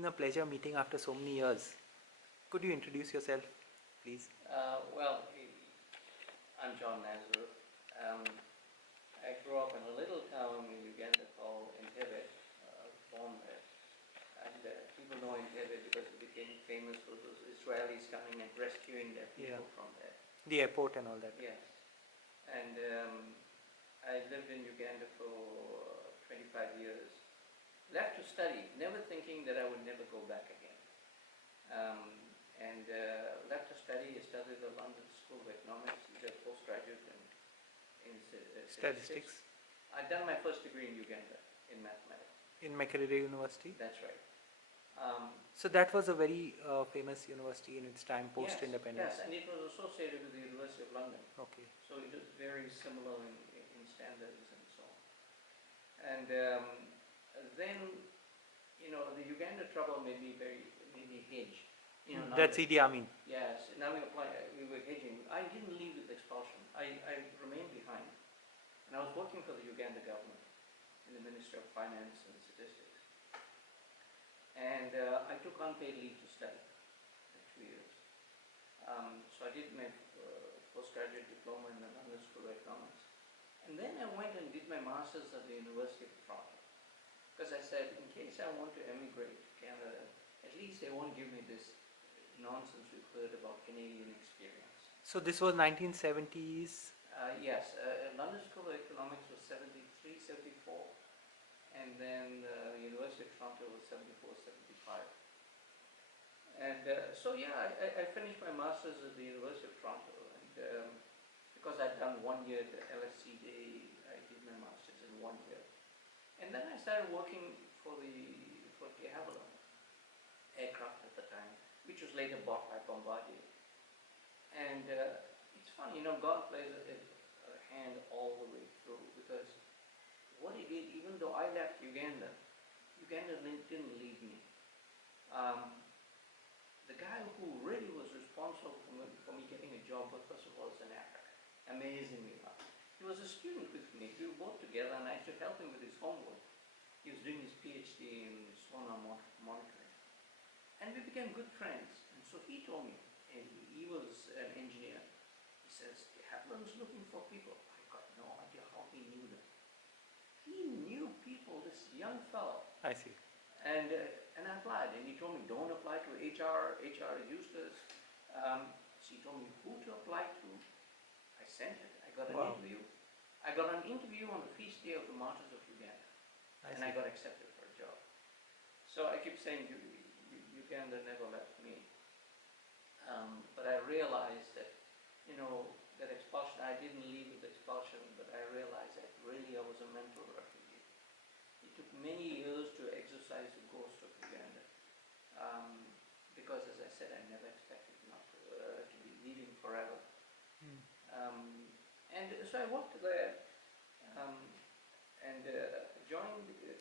been a pleasure meeting after so many years. Could you introduce yourself, please? Well, I'm John Nazareth. I grew up in a little town in Uganda called Entebbe, born there. And people know Entebbe because it became famous for those Israelis coming and rescuing their people from there. The airport and all that. Yes. And I lived in Uganda for 25 years. Left to study, never thinking that I would never go back again. Left to study, I studied at the London School of Economics, did a postgraduate in statistics. I'd done my first degree in Uganda in mathematics. In Makerere University? That's right. So that was a very famous university in its time, post-independence. Yes, and it was associated with the University of London. Okay. So it was very similar in standards and so on. And then, the Uganda trouble made me hedge. That's Idi Amin. Yes, now we were hedging. I didn't leave with expulsion. I remained behind. And I was working for the Uganda government in the Ministry of Finance and Statistics. And I took unpaid leave to study for 2 years. So I did my postgraduate diploma in the London School of Economics. And then I went and did my master's at the University of Toronto. Because I said, in case I want to emigrate to Canada, at least they won't give me this nonsense we've heard about Canadian experience. So this was 1970s? Yes, London School of Economics was 73, 74. And then the University of Toronto was 74, 75. And I finished my master's at the University of Toronto. And because I'd done 1 year at the LSE day, I did my master's in 1 year. And then I started working for de Havilland aircraft at the time, which was later bought by Bombardier. And it's funny, God plays a hand all the way through, because what he did, even though I left Uganda didn't leave me. The guy who really was responsible for me getting a job, first of all, was in Africa, amazingly enough. He was a student with me. We were both together, and I used to help him with his homework. He was doing his PhD in sonar monitoring. And we became good friends. And so he told me, and he was an engineer, he says, de Havilland's looking for people. I got no idea how he knew them. He knew people, this young fellow. I see. And I applied, and he told me, don't apply to HR. HR is useless. So he told me who to apply to. I sent it. I got an interview. I got an interview on the feast day of the Martyrs of Uganda. I got accepted for a job. So I keep saying Uganda never left me. But I realized that, that expulsion, I didn't leave with expulsion, but I realized that really I was a mental refugee. It took many years to exorcise the ghost of Uganda. Because as I said, I never expected not to be leaving forever. And so I worked there, and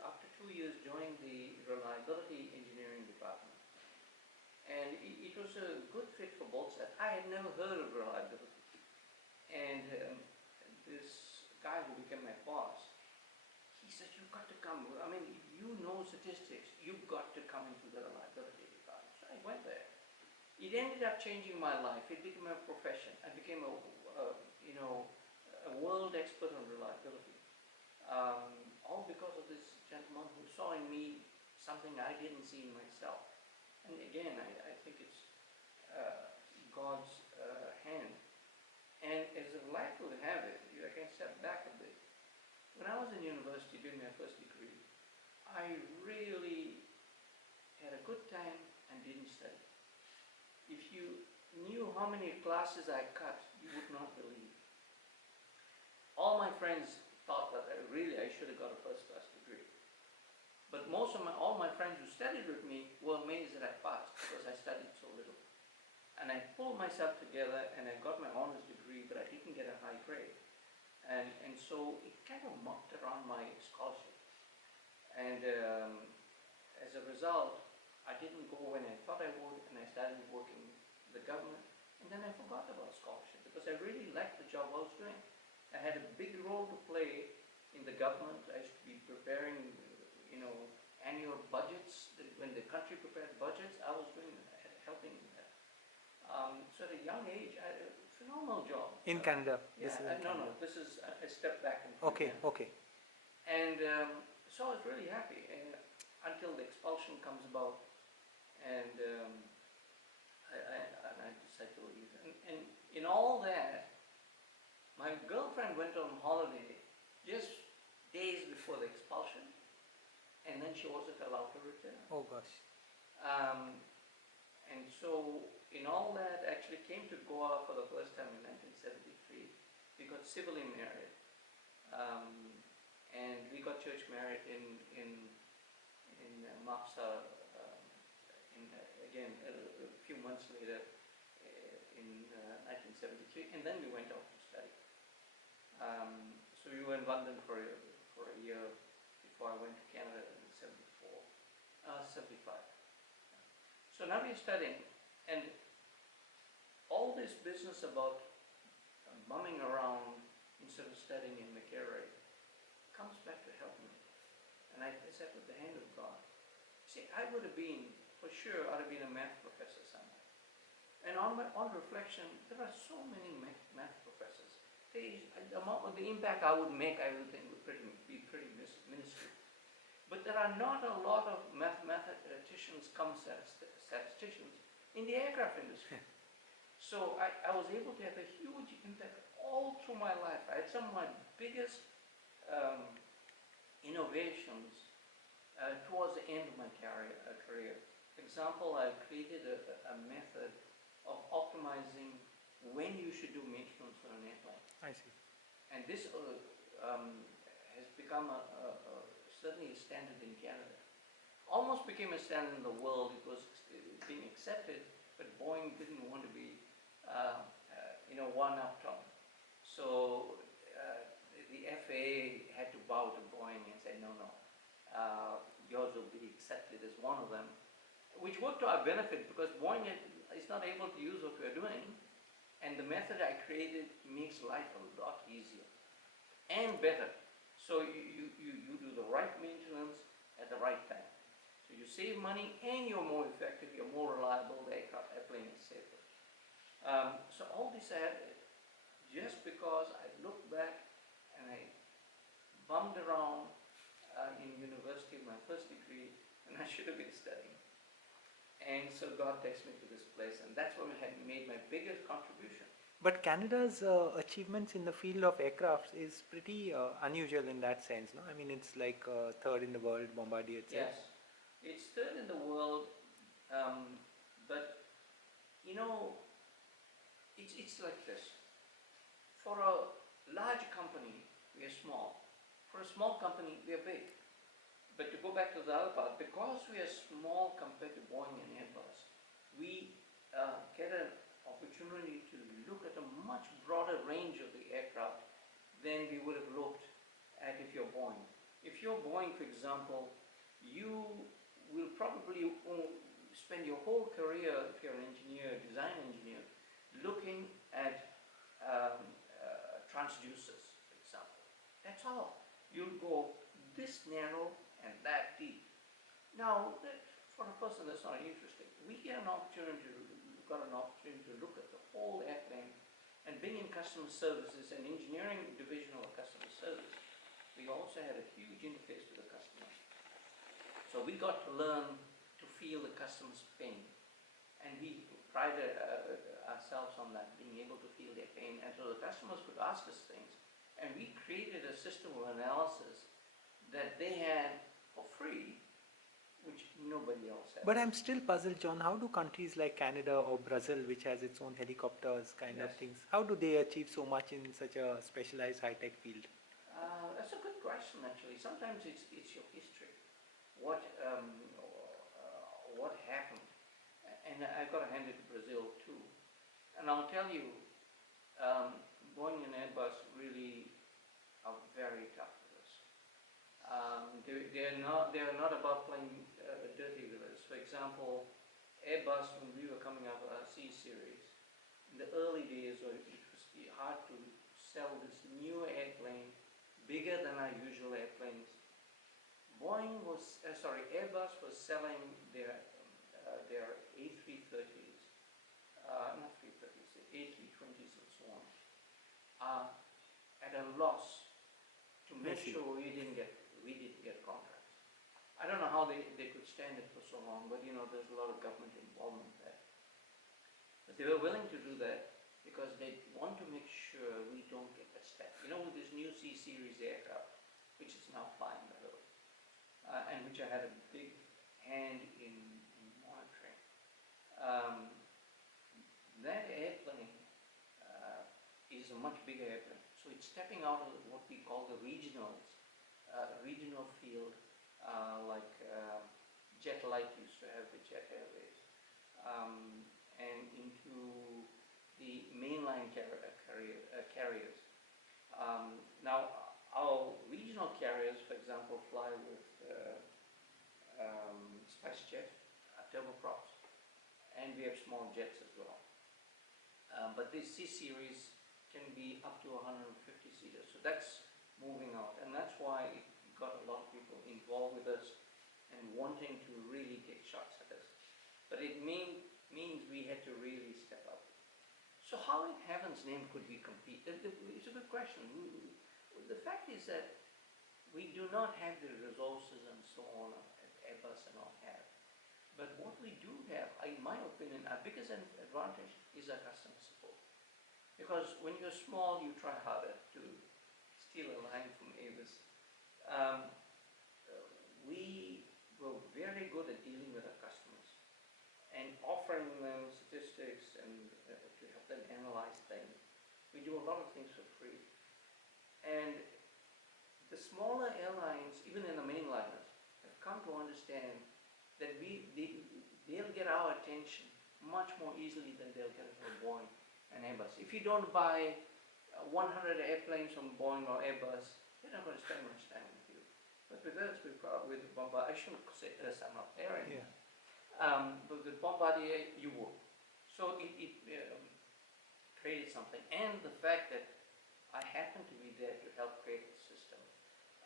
after 2 years, joined the reliability engineering department. And it was a good fit for both sides. I had never heard of reliability. And this guy who became my boss, he said, you've got to come. I mean, you know statistics. You've got to come into the reliability department. So I went there. It ended up changing my life. It became a profession. I became a world expert on reliability. All because of this gentleman who saw in me something I didn't see in myself. And again, I think it's God's hand. And as life would have it, I can step back a bit. When I was in university doing my first degree, I really had a good time and didn't study. If you knew how many classes I cut, you would not believe. All my friends thought that I should have got a first-class degree. But all my friends who studied with me were amazed that I passed because I studied so little. And I pulled myself together and I got my honors degree, but I didn't get a high grade. And so it kind of mucked around my scholarship. And as a result, I didn't go when I thought I would, and I started working with the government. And then I forgot about scholarship because I really liked the job I was doing. I had a big role to play in the government. I used to be preparing, annual budgets. When the country prepared budgets, I was doing that, helping with that. So at a young age, phenomenal job. In Canada? Yeah, This is in no, Canada. this is a step back. Okay, okay. And so I was really happy until the expulsion comes about, and I decided to leave. And in all that, my girlfriend went on holiday just days before the expulsion, and then she wasn't allowed to return. Oh gosh. And so in all that, I actually came to Goa for the first time in 1973. We got civilly married, and we got church married in Mapsa, again a few months later in 1973, and then we went off to study. So we were in London for a year before I went to Canada in 75. So now we're studying, and all this business about bumming around instead of studying in Makerere comes back to help me. And I said, with the hand of God. See, I would have been, for sure, I'd have been a math professor somewhere. And on reflection, there are so many math professors. The impact I would make, I would think, would be pretty minuscule. But there are not a lot of mathematicians come statisticians in the aircraft industry. So I was able to have a huge impact all through my life. I had some of my biggest innovations towards the end of my career. For example, I created a method of optimizing when you should do maintenance on an airplane. I see. And this has become certainly a standard in Canada. Almost became a standard in the world. It was being accepted, but Boeing didn't want to be, one-up Tom. So the FAA had to bow to Boeing and say, no, yours will be accepted as one of them, which worked to our benefit because Boeing is not able to use what we're doing, and the method I created makes life a lot easier and better. So you do the right maintenance at the right time. So you save money and you're more effective, you're more reliable, the airplane is safer. So all this I had just because I looked back and I bummed around in university with my first degree, and I should have been studying. And so God takes me to this place, and that's when I had made my biggest contribution. But Canada's achievements in the field of aircrafts is pretty unusual in that sense, no? I mean, it's like third in the world, Bombardier itself. Yes, it's third in the world, but it's like this. For a large company, we are small. For a small company, we are big. But to go back to the other part, because we are small compared to Boeing and Airbus, we get an opportunity to look at a much broader range of the aircraft than we would have looked at if you're Boeing. If you're Boeing, for example, you will probably spend your whole career, if you're an engineer, design engineer, looking at transducers, for example. That's all. You'll go this narrow and that deep. Now, for a person that's not interested, we got an opportunity to look at the whole airplane, and being in customer services and engineering division of customer service, we also had a huge interface with the customer. So we got to learn to feel the customer's pain, and we prided ourselves on that, being able to feel their pain, and so the customers could ask us things, and we created a system of analysis that they had for free, which nobody else has. But I'm still puzzled, John, how do countries like Canada or Brazil, which has its own helicopters kind of things, how do they achieve so much in such a specialized high-tech field? That's a good question, actually. Sometimes it's your history. What happened? And I've got to hand it to Brazil too. And I'll tell you, Boeing and Airbus really are very tough with us. They're not about playing dirty with us. For example, Airbus, when we were coming up with our C series, in the early days, it was hard to sell this new airplane, bigger than our usual airplanes, Airbus was selling their A330s, not 330s, the A320s and so on, at a loss to make see. sure we didn't get contracts. I don't know how they could stand it for so long, but there's a lot of government involvement there. But they were willing to do that because they want to make sure we don't get a step. With this new C-series aircraft, which is now flying, by the way, and which I had a big hand in monitoring. That airplane is a much bigger airplane. So it's stepping out of what we call the regional field, like Jet-Light used to have the Jet Airways, and into the mainline carriers. Now, our regional carriers, for example, fly with SpiceJet, turboprops, and we have small jets as well. But this C-series can be up to 150 seaters, so that's moving out, and that's why it got a lot of people involved with us and wanting to really take shots at us. But it means we had to really step up. So how in heaven's name could we compete? It's a good question. The fact is that we do not have the resources and so on as Airbus and all have. But what we do have, in my opinion, our biggest advantage is our customer support. Because when you're small, you try harder to steal a line from Avis. We were very good at dealing with our customers and offering them statistics and to help them analyze things. We do a lot of things for free. And the smaller airlines, even in the mainliners, have come to understand that they'll get our attention much more easily than they'll get it from Boeing and Airbus. If you don't buy 100 airplanes from Boeing or Airbus, they're not going to spend much time with you. But with us, with Bombardier, I shouldn't say us, I'm not there anymore. But with Bombardier, you would. So it created something. And the fact that I happened to be there to help create the system,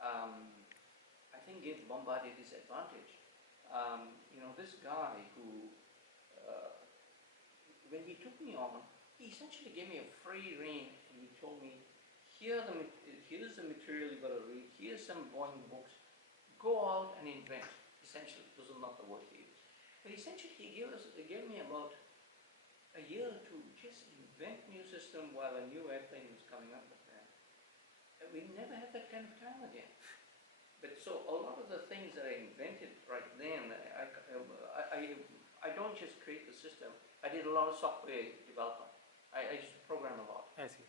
I think gave Bombardier this advantage. This guy who, when he took me on, he essentially gave me a free rein and he told me, here's the material you've got to read, here's some Boeing books, go out and invent. Essentially, those are not the words he used. But essentially he gave me about a year or two just invent new system while a new airplane was coming up with that. And we never had that kind of time again. But so a lot of the things that I invented right then, I don't just create the system. I did a lot of software development. I used to program a lot. I see.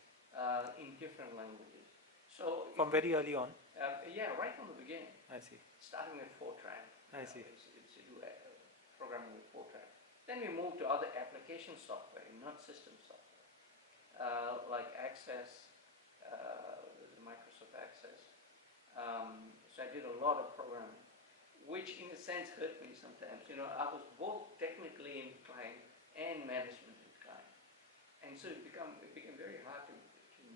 In different languages. So from very early on. Yeah, right from the beginning. I see. Starting with Fortran. I see. It's to do programming with Fortran. Then we moved to other application software, not system software, like Access, the Microsoft Access. So I did a lot of programming, which in a sense hurt me sometimes. I was both technically inclined and management inclined. And so it became very hard to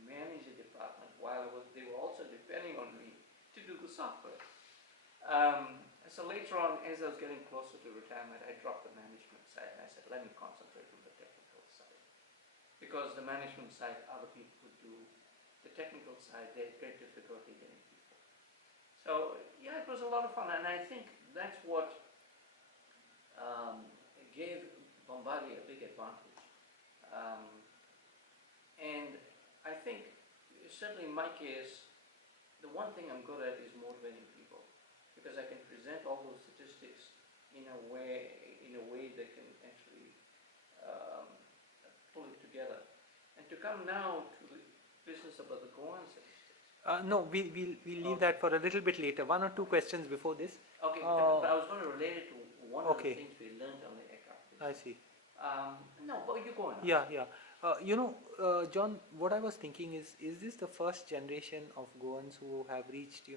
manage a department while they were also depending on me to do the software. So later on, as I was getting closer to retirement, I dropped the management side and I said, let me concentrate on the technical side. Because the management side, other people would do. The technical side, they had great difficulty getting people. So yeah, it was a lot of fun, and I think that's what gave Bombardier a big advantage. And I think, certainly in my case, the one thing I'm good at is motivating people, because I can present all those statistics in a way that can actually pull it together. And to come now to the business about the Goan statistics. No, we'll leave that for a little bit later. One or two questions before this. Okay, but I was going to relate it to one of the things we learned on the aircraft business. I see. No, but you go on. Yeah. John, what I was thinking is this the first generation of Goans who have reached,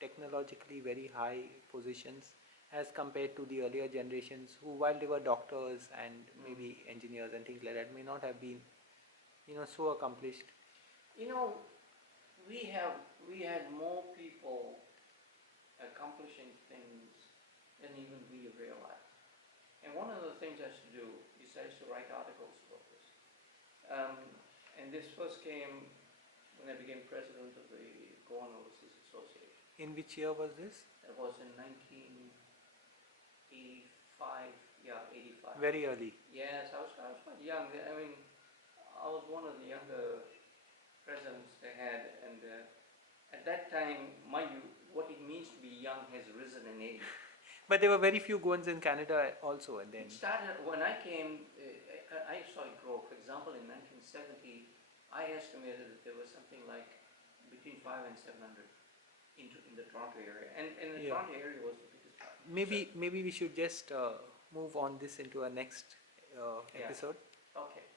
technologically very high positions as compared to the earlier generations who, while they were doctors and maybe engineers and things like that, may not have been, so accomplished? We had more people accomplishing things than even we realize. And one of the things I used to do is I used to write articles about this. And this first came when I became president of the Goan Overseas Association. In which year was this? That was in 1985, yeah, 85. Very early. Yes, I was quite young. I mean, I was one of the younger presidents they had, and at that time, mind you, what it means to be young has risen in age. But there were very few Goans in Canada also, and then. It started when I came. I saw it grow. For example, in 1970, I estimated that there was something like between 500 and 700 in the Toronto area, and the Yeah. Toronto area was the biggest part. Maybe we should just move on this into our next Yeah. episode. Okay.